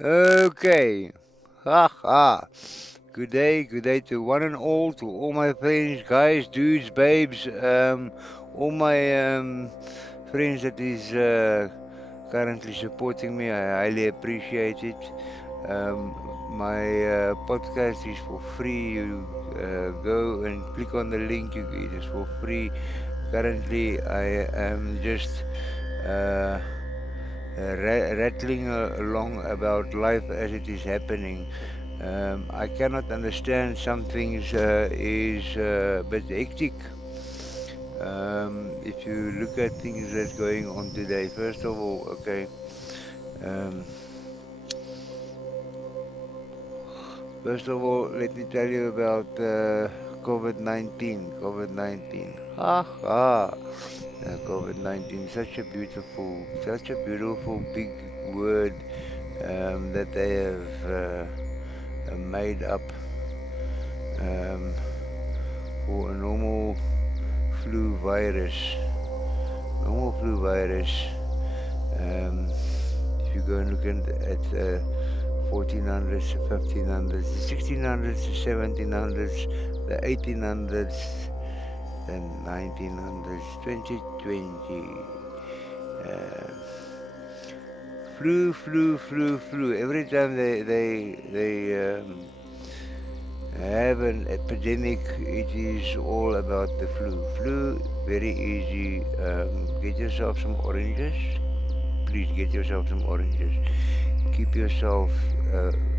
Okay. Ha ha. Good day to all my friends, guys, dudes, babes, all my friends that is currently supporting me. I highly appreciate it. My podcast is for free. You go and click on the link. It is for free. Currently, I am just uh, rattling along about life as it is happening. I cannot understand some things is a bit hectic. If you look at things that's going on today, first of all, okay. Um, First of all, let me tell you about COVID-19. COVID-19. Ha ha. COVID-19. Such a beautiful big word that they have made up um, for a flu virus. Normal flu virus. Um, if you go and look at 1400s, 1500s, the 1600s, the 1700s, the 1800s, the 1900s, 2020. Uh, flu. Every time they have an epidemic, it is all about the flu. Flu, very easy. Get yourself some oranges. Please get yourself some oranges. Keep yourself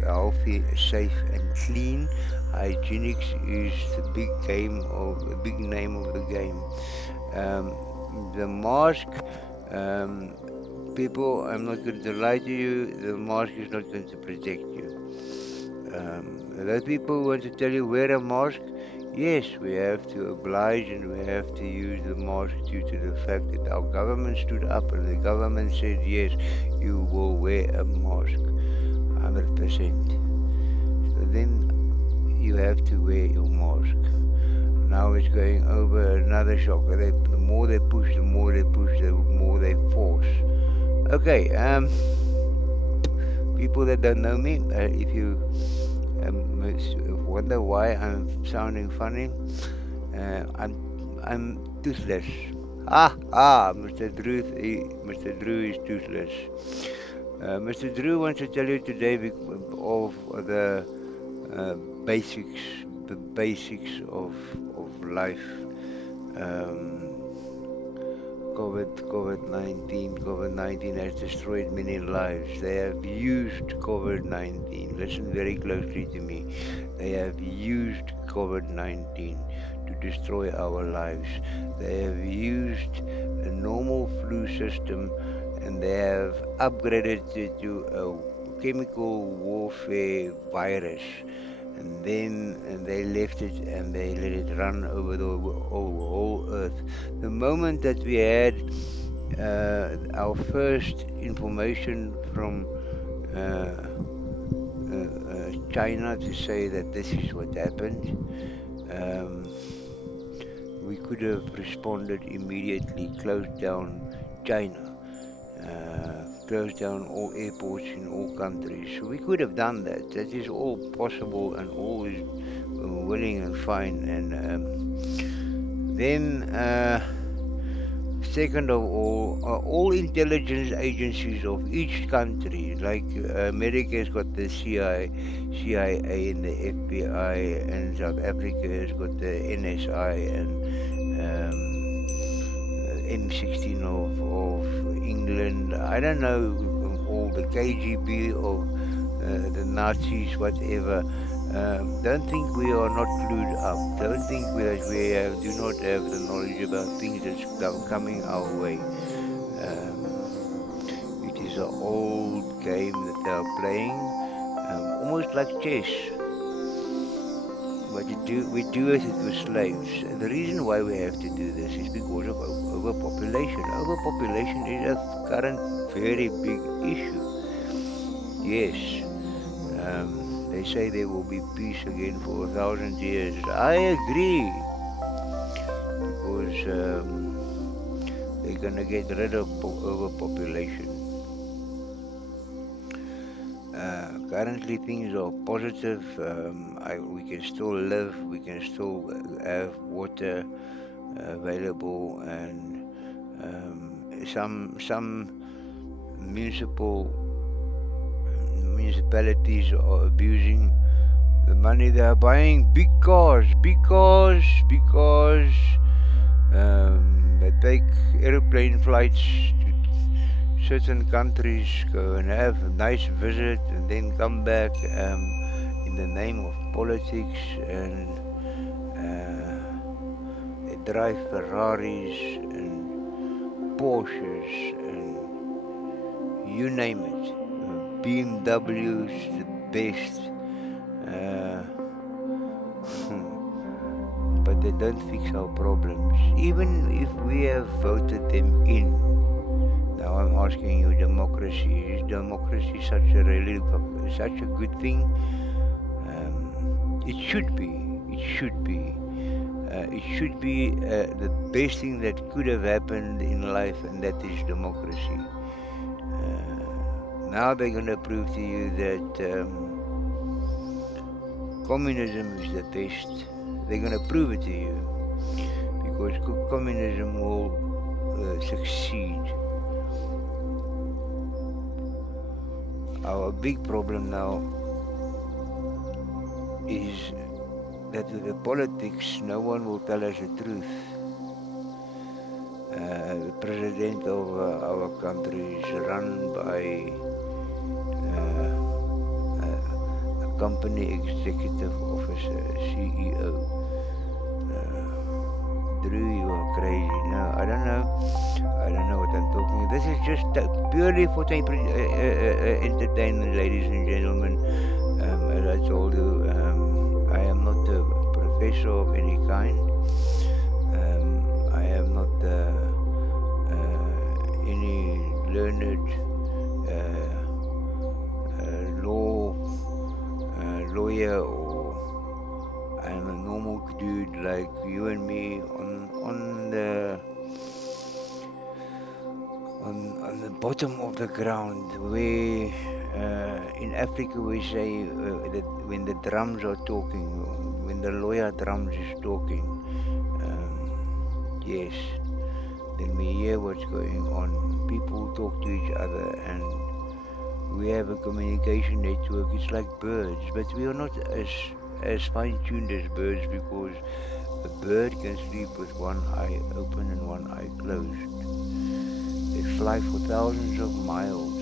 healthy, safe, and clean. Hygienics is the big name of the game. The mask, um, people, I'm not going to lie to you. The mask is not going to protect you. Those people who want to tell you wear a mask. Yes, we have to oblige and we have to use the mask due to the fact that our government stood up and the government said, yes, you will wear a mask, 100%. So then you have to wear your mask. Now it's going over another shock. The more they push, the more they push, the more they force. Okay, people that don't know me, if you wonder why I'm sounding funny, I'm toothless. Mr. Drew is toothless. Mr. Drew wants to tell you today of the uh, basics, the basics of life. Um, COVID-19 has destroyed many lives. They have used COVID-19. Listen very closely to me. They have used COVID-19 to destroy our lives. They have used a normal flu system and they have upgraded it to a chemical warfare virus. And they left it and they let it run over the whole earth. The moment that we had our first information from uh, China to say that this is what happened, um, we could have responded immediately, closed down China, closed down all airports in all countries. So we could have done that. That is all possible and all is willing and fine. And then. Second of all intelligence agencies of each country, like America has got the CIA and the FBI, and South Africa has got the NSI and M16 of England. I don't know all the KGB of the Nazis, whatever. Don't think we are not clued up. Don't think do not have the knowledge about things that's coming our way. Um, it is an old game that they are playing, almost like chess. But we do it with slaves. And the reason why we have to do this is because of overpopulation. Overpopulation is a current very big issue. Yes, they say there will be peace again for 1,000 years. I agree because they're gonna get rid of overpopulation. Currently, things are positive. We can still live. We can still have water available, and some municipal municipalities are abusing the money. They are buying big cars because they take airplane flights to certain countries, go and have a nice visit, and then come back in the name of politics, and they drive Ferraris and Porsches and you name it. BMWs, the best. Uh, but they don't fix our problems. Even if we have voted them in. Now I'm asking you, democracy. Is democracy such a good thing? It should be. It should be. It should be the best thing that could have happened in life, and that is democracy. Now they're going to prove to you that communism is the best. They're going to prove it to you because communism will succeed. Our big problem now is that with the politics, no one will tell us the truth. The president of our country is run by a company executive officer, CEO. Drew, you are crazy. No, I don't know. I don't know what I'm talking. This is just purely for entertainment, ladies and gentlemen. As I told you, I am not a professor of any kind. I am not any learned law lawyer, or I am a normal dude like you and me on the bottom of the ground, where in Africa we say that when the drums are talking, when the lawyer drums is talking, yes, then we hear what's going on. People talk to each other, and we have a communication network. It's like birds, but we are not as fine-tuned as birds, because a bird can sleep with one eye open and one eye closed. They fly for thousands of miles,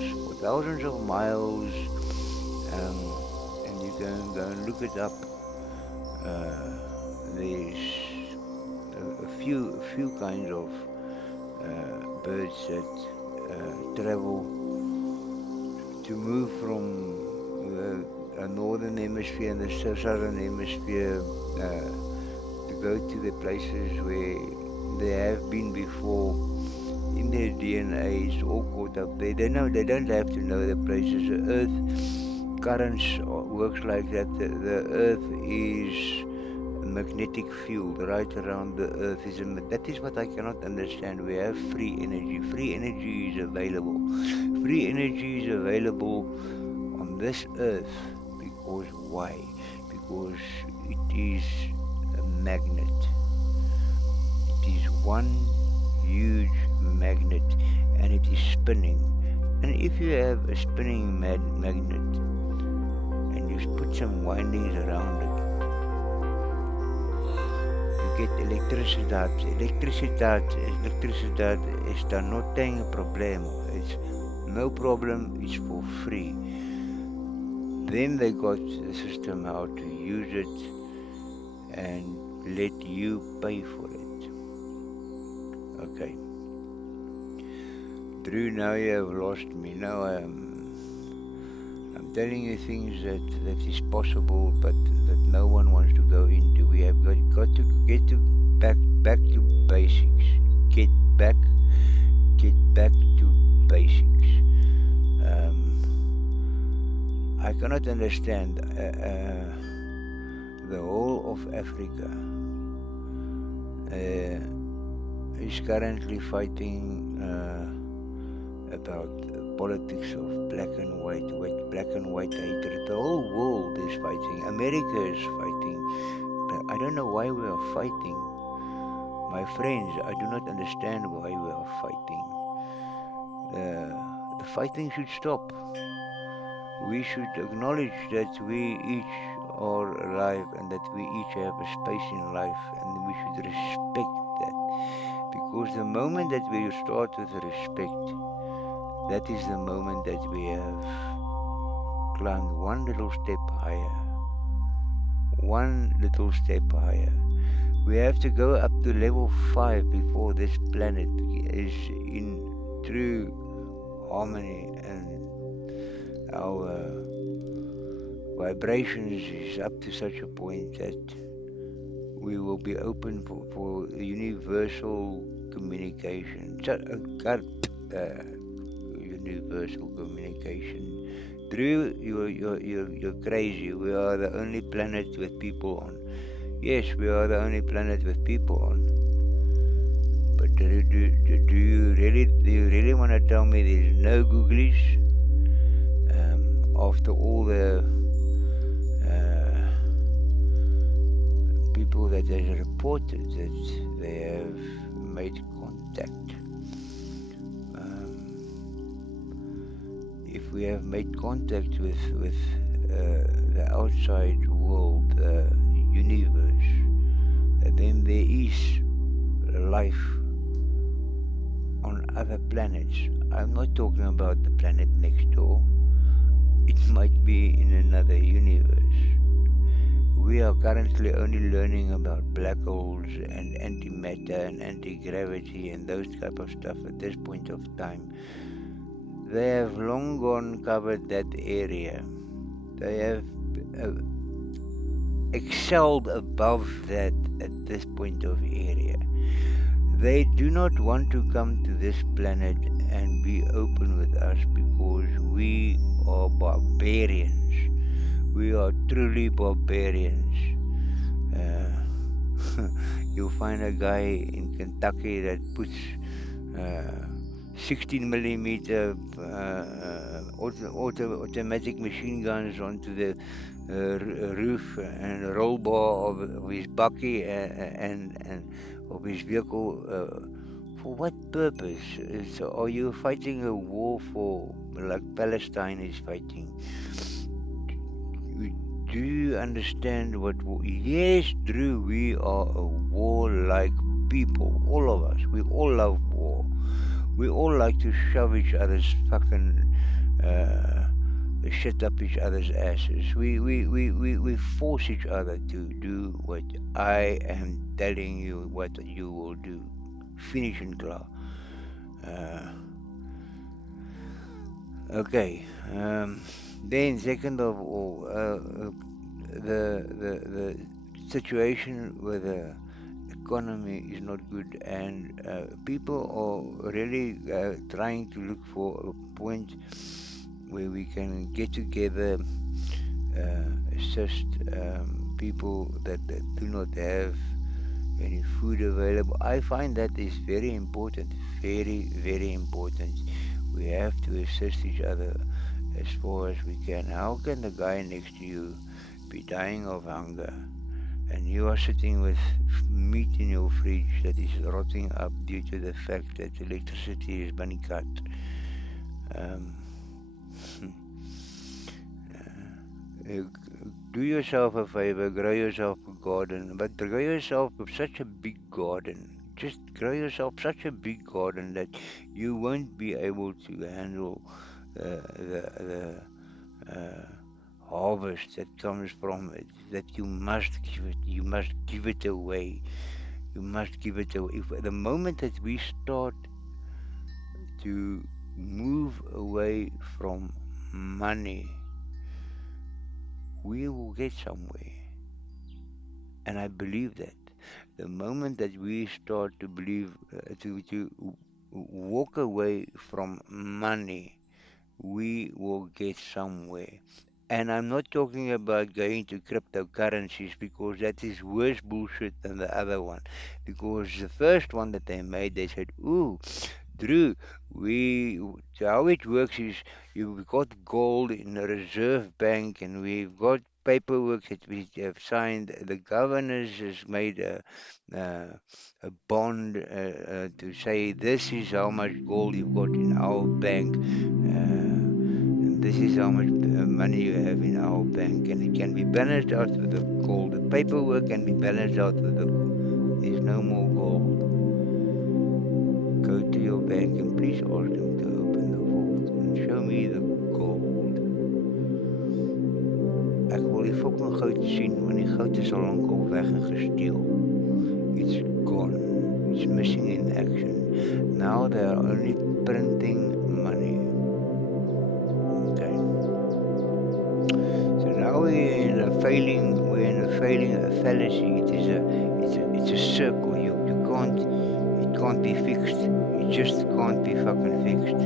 um, and you can go and look it up. There's a few kinds of birds that travel to move from the northern hemisphere and the southern hemisphere to go to the places where they have been before. In their DNA, it's all caught up there. They don't have to know the places. The Earth currents works like that. The Earth is a magnetic field right around the Earth. That is what I cannot understand. We have free energy. Free energy is available. Free energy is available on this Earth because why? Because it is a magnet. It is one huge magnet, and it is spinning. And if you have a spinning magnet and you put some windings around it, you get elektriciteit. Elektriciteit is dan not a problem. It's no problem, it's for free. Then they got the system how to use it and let you pay for it. Okay. Drew, now you have lost me. Now I'm telling you things that is possible, but that no one wants to go into. We have got to get to back to basics. Get back to basics. I cannot understand the whole of Africa is currently fighting about politics of black and white hatred. The whole world is fighting. America is fighting. But I don't know why we are fighting. My friends, I do not understand why we are fighting. The fighting should stop. We should acknowledge that we each are alive and that we each have a space in life, and we should respect that. Because the moment that we start with respect, that is the moment that we have climbed one little step higher. One little step higher. We have to go up to level 5 before this planet is in true harmony and our vibrations is up to such a point that we will be open for universal communication. God, universal communication. Drew, you're crazy. We are the only planet with people on. Yes, we are the only planet with people on. But do you really want to tell me there's no Googlies? After all the uh, people that has reported that they have made contact. Um, if we have made contact with the outside world, the universe, then there is life on other planets. I'm not talking about the planet next door. It might be in another universe. We are currently only learning about black holes and antimatter and anti-gravity and those type of stuff at this point of time. They have long gone covered that area. They have uh, excelled above that at this point of area. They do not want to come to this planet and be open with us because we are barbarians. We are truly barbarians. Uh, you'll find a guy in Kentucky that puts uh, 16 millimeter automatic machine guns onto the roof and roll bar of his bucky and of his vehicle. For what purpose? Are you fighting a war for like Palestine is fighting? Do you understand what war? Yes, Drew, we are a warlike people. All of us. We all love war. We all like to shove each other's fucking uh, shit up each other's asses. We force each other to do what I am telling you what you will do. Finish and clear. Uh, okay. Then, second of all, the situation with the economy is not good, and people are really trying to look for a point where we can get together, assist people that do not have any food available. I find that is very important, very, very important. We have to assist each other as far as we can. How can the guy next to you be dying of hunger and you are sitting with meat in your fridge that is rotting up due to the fact that electricity is being cut? Um, uh, do yourself a favor, grow yourself a garden, but grow yourself such a big garden. Just grow yourself such a big garden that you won't be able to handle the harvest that comes from it. That you must give it away. You must give it away. If the moment that we start to move away from money, we will get somewhere. And I believe that. The moment that we start to believe, to walk away from money, we will get somewhere. And I'm not talking about going to cryptocurrencies because that is worse bullshit than the other one. Because the first one that they made, they said, ooh, Drew, we how it works is you've got gold in a reserve bank, and we've got paperwork that we have signed. The governors has made uh, a bond to say this is how much gold you've got in our bank, and this is how much money you have in our bank, and it can be balanced out with the gold. The paperwork can be balanced out with the. There's no more gold. Go to your bank and please ask them to open the vault and show me the gold. Ek wil die fucking goud sien want die goud is al lank al weg en gesteel. It's gone. It's missing in action. Now they are only printing money. Okay. So now we're in a failing a fallacy. It's a circle. You can't it can't be fixed. It just can't be fucking fixed.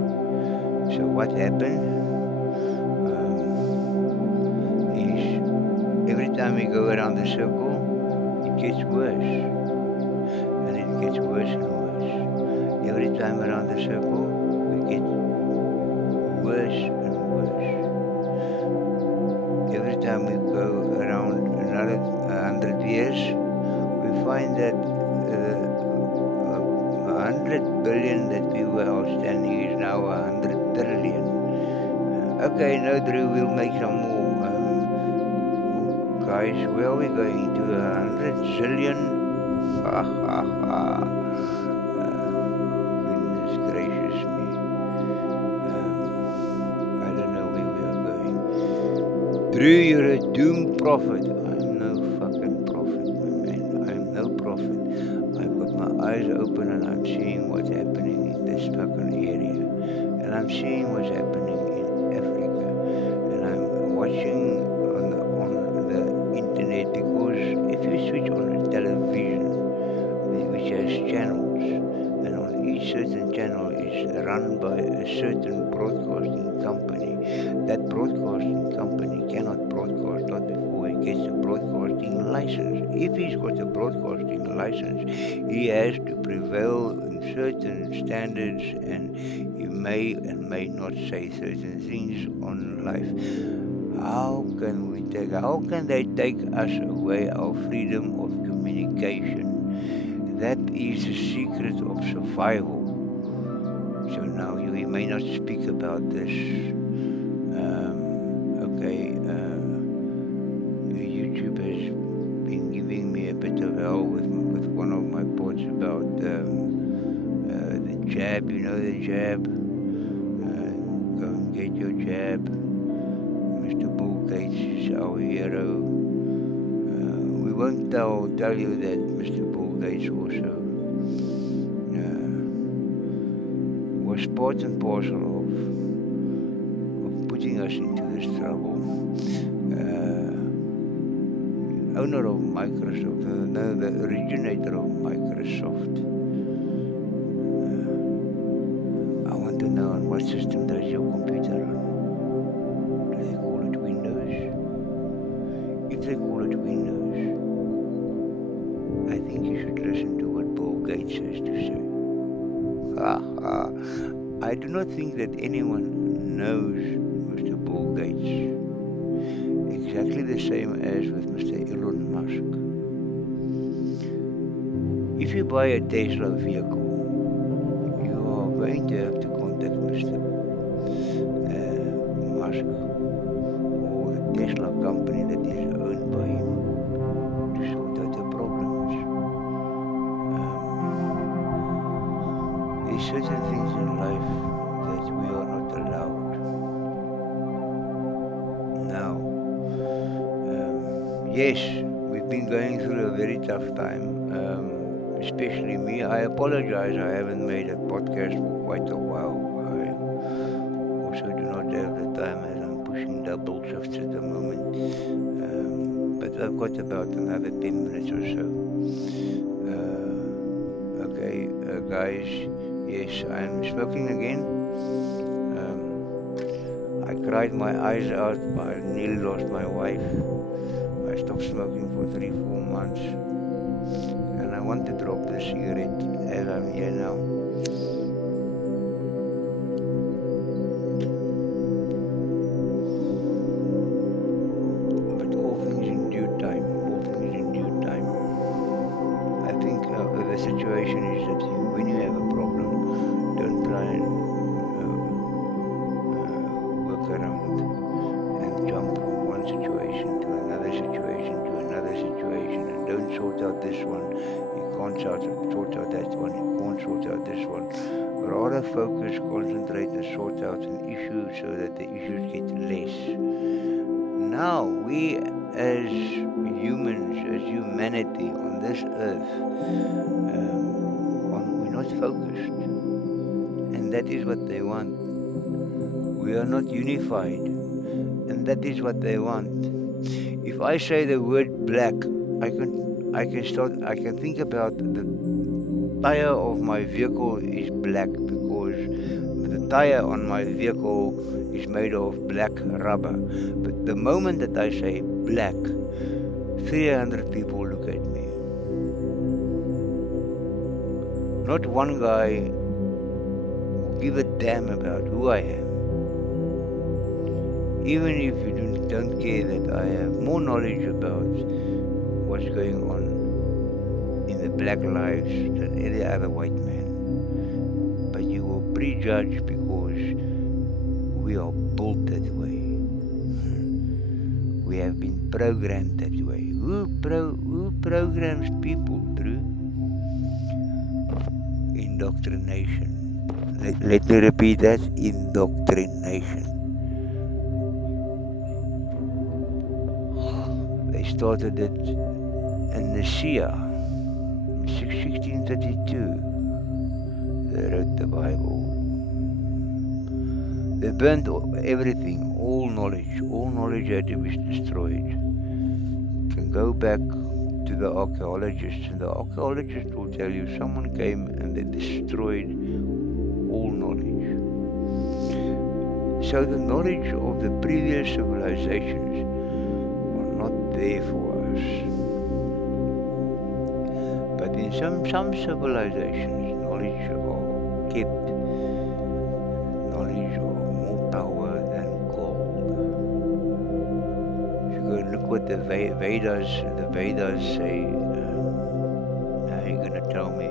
So what happened is every time we go around the circle, it gets worse, and it gets worse and worse. Every time around the circle, we get worse and worse. Every time we go around another 100 years, we find that uh, 100 billion that we were outstanding is now 100 trillion. Okay, no, Drew, we'll make some more. Guys, where are we going to? 100 zillion? Ha ha ha. Goodness gracious me. I don't know where we are going. Drew, you're a doomed prophet. I'm no fucking prophet, my man. I'm no prophet. I've got my eyes open and I'm seeing what's happening in this fucking area. And I'm seeing what's happening in Africa. And I'm watching on the internet because if you switch on a television, which has channels, and on each certain channel is run by a certain broadcasting company. That broadcasting company cannot broadcast not before he gets a broadcasting license. If he's got a broadcasting license, he has to prevail in certain standards, and he may and may not say certain things on life. How can they take us away our freedom of communication? That is the secret of survival. So now we may not speak about this. Okay, YouTube has been giving me a bit of hell with one of my pods about the jab. You know the jab. Go and get your jab. Mr. Bill Gates is our hero. We won't tell you that Mr. Bill Gates also was part and parcel of putting us into this trouble. Owner of Microsoft, no, the originator of Microsoft. I want to know on what system does your computer run? Do they call it Windows? If they call it Windows, I think you should listen to what Bill Gates has to say. Ha ha. I do not think that anyone knows Mr. Bill Gates exactly the same as with Mr. Elon Musk. If you buy a Tesla vehicle, you are going to have to contact Mr. Musk or the Tesla company that is owned by him to sort out the problems. There's certain things in life that we are not allowed. Now, yes, we've been going through a very tough time, especially me. I apologize, I haven't made a podcast for quite a while. I also do not have the time as I'm pushing double shifts at the moment. But I've got about another 10 minutes or so. Okay, guys, yes, I'm smoking again. I cried my eyes out. I nearly lost my wife. I stopped smoking for 3, 4 months, and I want to drop the cigarette as I'm here now. situation is that when you have a problem, don't try and work around and jump from one situation to another situation to another situation and don't sort out this one. You can't sort out that one. You can't sort out this one. Rather focus, concentrate, and sort out an issue so that the issues get less. Now, we as humans, as humanity on this earth, we're not focused. And that is what they want. We are not unified. And that is what they want. If I say the word black, I can think about the tire of my vehicle is black because the tire on my vehicle is made of black rubber. But the moment that I say black, 300 people look at me. Not one guy will give a damn about who I am. Even if you don't care that I have more knowledge about what's going on in the black lives than any other white man. But you will prejudge because we are built that way. We have been programmed that way. Who programs people, Drew? Indoctrination. Let me repeat that. Indoctrination. They started it in Nicaea in 1632. They wrote the Bible. They burnt everything, all knowledge. All knowledge had to be destroyed. You can go back to the archaeologists, and the archaeologists will tell you someone came and they destroyed all knowledge. So the knowledge of the previous civilizations are not there for us. But in some civilizations, knowledge are kept. Knowledge of more power than gold. If you go and look what the Vedas say, now you're gonna tell me,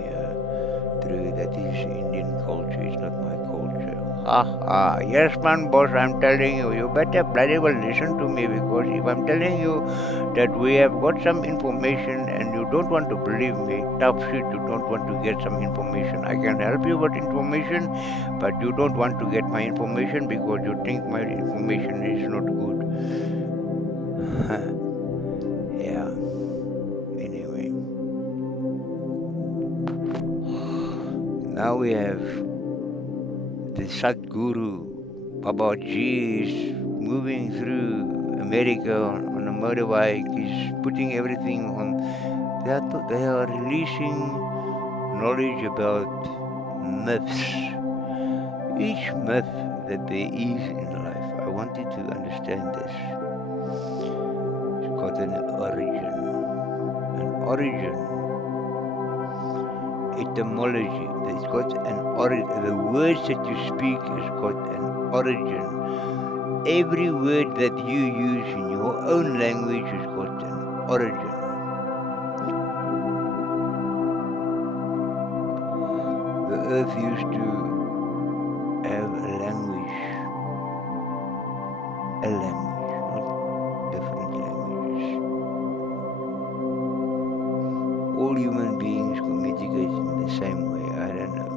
Drew, that is Indian culture, it's not my culture. Ha ha, yes man boss, I'm telling you, you better bloody well listen to me because if I'm telling you that we have got some information and you don't want to believe me, tough shit, you don't want to get some information. I can help you with information, but you don't want to get my information because you think my information is not good. Yeah, anyway. Now we have the Sadguru Babaji is moving through America on a motorbike. He's putting everything on. They are releasing knowledge about myths. Each myth that there is in life, I want you to understand this. It's got an origin. An origin. Etymology. It's got an origin. The words that you speak has got an origin. Every word that you use in your own language has got an origin. The earth used to have a language, not different languages. All human beings communicate in the same way. I don't know.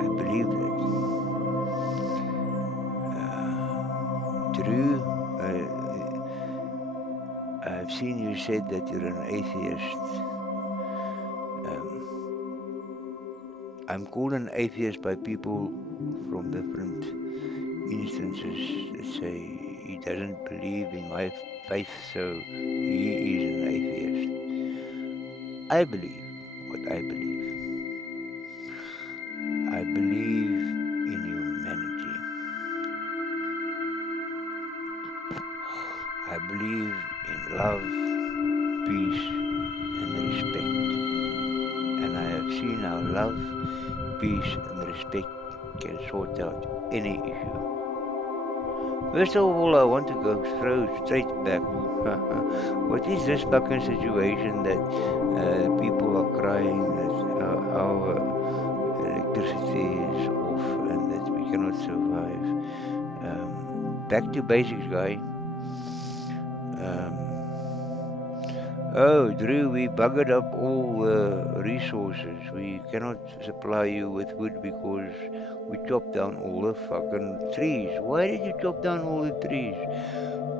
I believe that. True. I've seen you said that you're an atheist. Um, I'm called an atheist by people from different instances that say he doesn't believe in my faith, so he is an atheist. I believe what I believe. I believe in humanity. I believe in love, peace, and respect. And I have seen how love, peace, and respect can sort out any issue. First of all, I want to go throw straight back. What is this fucking situation that people are crying that our electricity is off and that we cannot survive? Back to basics, guy. Um, oh, Drew, we buggered up all the resources. We cannot supply you with wood because we chopped down all the fucking trees. Why did you chop down all the trees?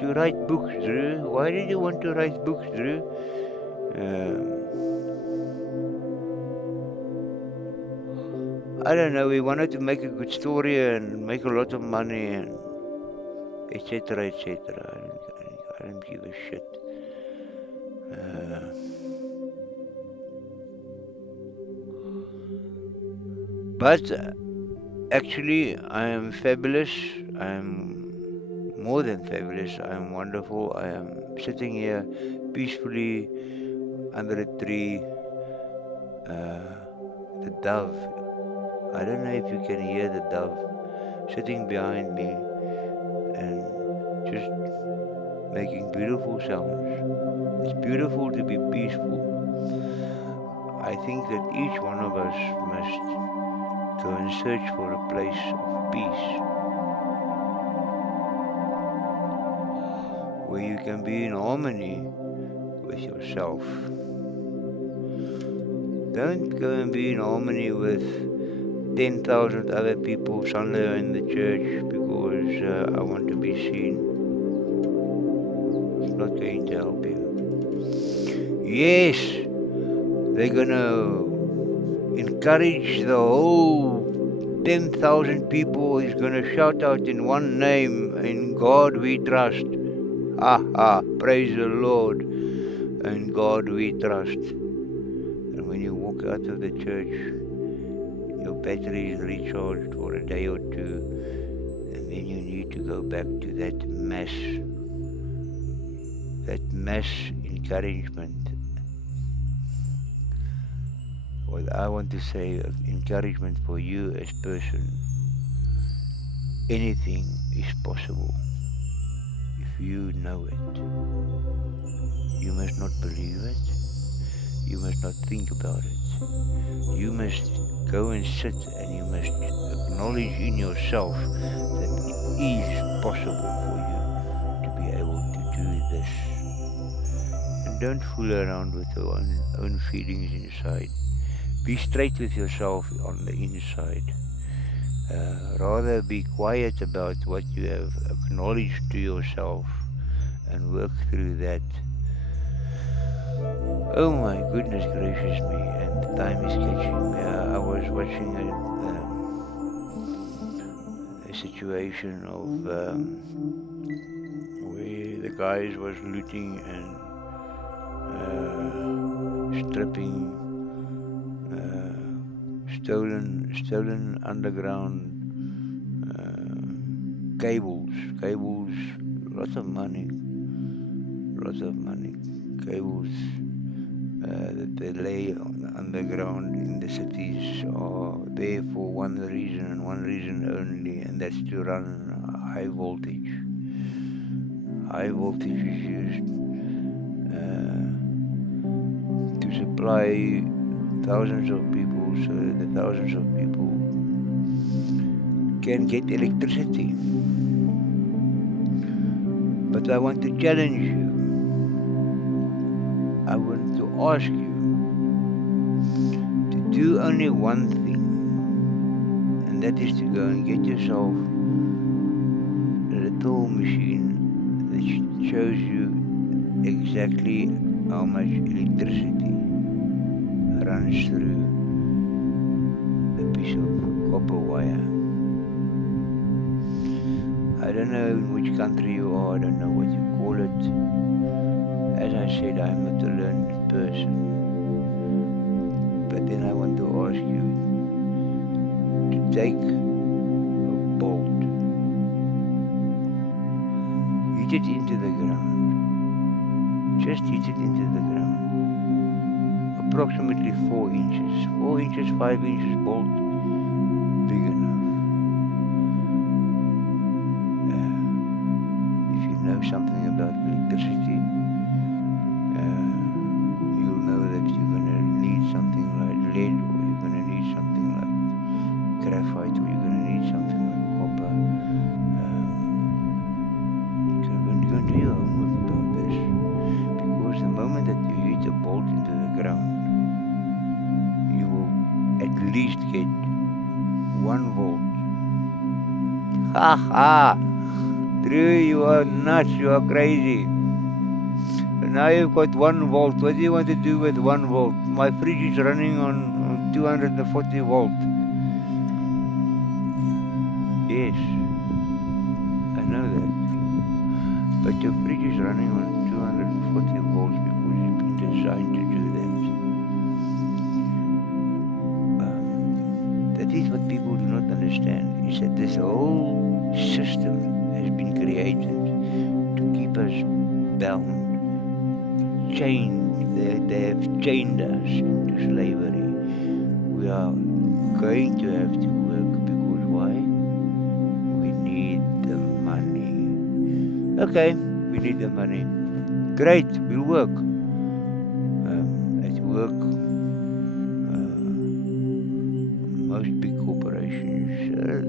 To write books, Drew. Why did you want to write books, Drew? Um, I don't know. We wanted to make a good story and make a lot of money and etc. etc. I don't give a shit. Uh, but actually, I am fabulous. I am more than fabulous. I am wonderful. I am sitting here peacefully under a tree. Uh, the dove. I don't know if you can hear the dove sitting behind me and just making beautiful sounds. It's beautiful to be peaceful. I think that each one of us must go and search for a place of peace where you can be in harmony with yourself. Don't go and be in harmony with 10,000 other people somewhere in the church because I want to be seen. It's not going to help you. Yes, they're gonna encourage the whole 10,000 people is gonna shout out in one name, in God we trust. Ha ha, praise the Lord, in God we trust. And when you walk out of the church, your battery is recharged for a day or two, and then you need to go back to that mass encouragement. What I want to say, encouragement for you as person. Anything is possible if you know it. You must not believe it. You must not think about it. You must go and sit and you must acknowledge in yourself that it is possible for you to be able to do this. And don't fool around with your own feelings inside. Be straight with yourself on the inside. Rather be quiet about what you have acknowledged to yourself and work through that. Oh my goodness gracious me, and the time is catching me. I was watching a situation of where the guys was looting and stripping stolen underground uh, cables, cables, lots of money, lots of money, cables that they lay on the underground in the cities are there for one reason and one reason only, and that's to run high voltage. High voltage is used to supply thousands of people so that the thousands of people can get electricity. But I want to challenge you. I want to ask you to do only one thing, and that is to go and get yourself a little machine that shows you exactly how much electricity runs through a piece of copper wire. I don't know in which country you are, I don't know what you call it. As I said, I'm not a learned person. But then I want to ask you to take a bolt, hit it into the ground, just hit it into the ground, approximately 4 inches, 4 inches, 5 inches bolt, big enough. something about electricity, you'll know that you're gonna need something like lead, or you're gonna need something like graphite, or you're gonna need something like copper. So go and do your homework about this, because the moment that you hit a bolt into the ground, you will at least get 1 volt. Ha ha! Drew, you are nuts, you are crazy. So now you've got 1 volt. What do you want to do with 1 volt? My fridge is running on 240 volt. Yes, I know that. But your fridge is running on 240 volts because it's been designed to do that. That is what people do not understand, is that this whole system has been created to keep us bound, chained. They have chained us into slavery. We are going to have to work because why? We need the money. Okay, we need the money. Great, we'll work. At work, uh, most big corporations,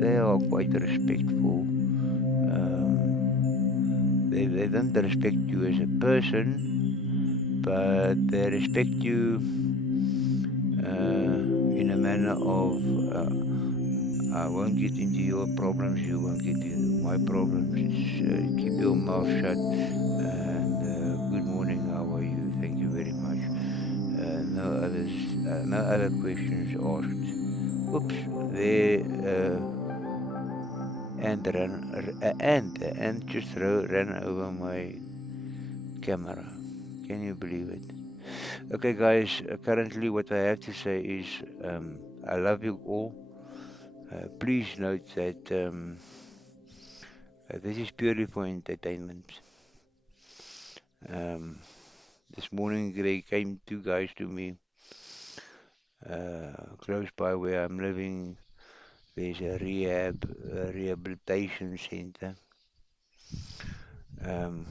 they are quite respectful. Um, they don't respect you as a person, but they respect you uh, in a manner of I won't get into your problems, you won't get into my problems. It's, keep your mouth shut. And good morning, how are you? Thank you very much. No other questions asked. Oops, there and just ran over my camera. Can you believe it? Okay, guys. Currently, what I have to say is I love you all. Please note that this is purely for entertainment. Um, this morning, they came 2 guys to me close by where I'm living. There's a rehabilitation center. Um,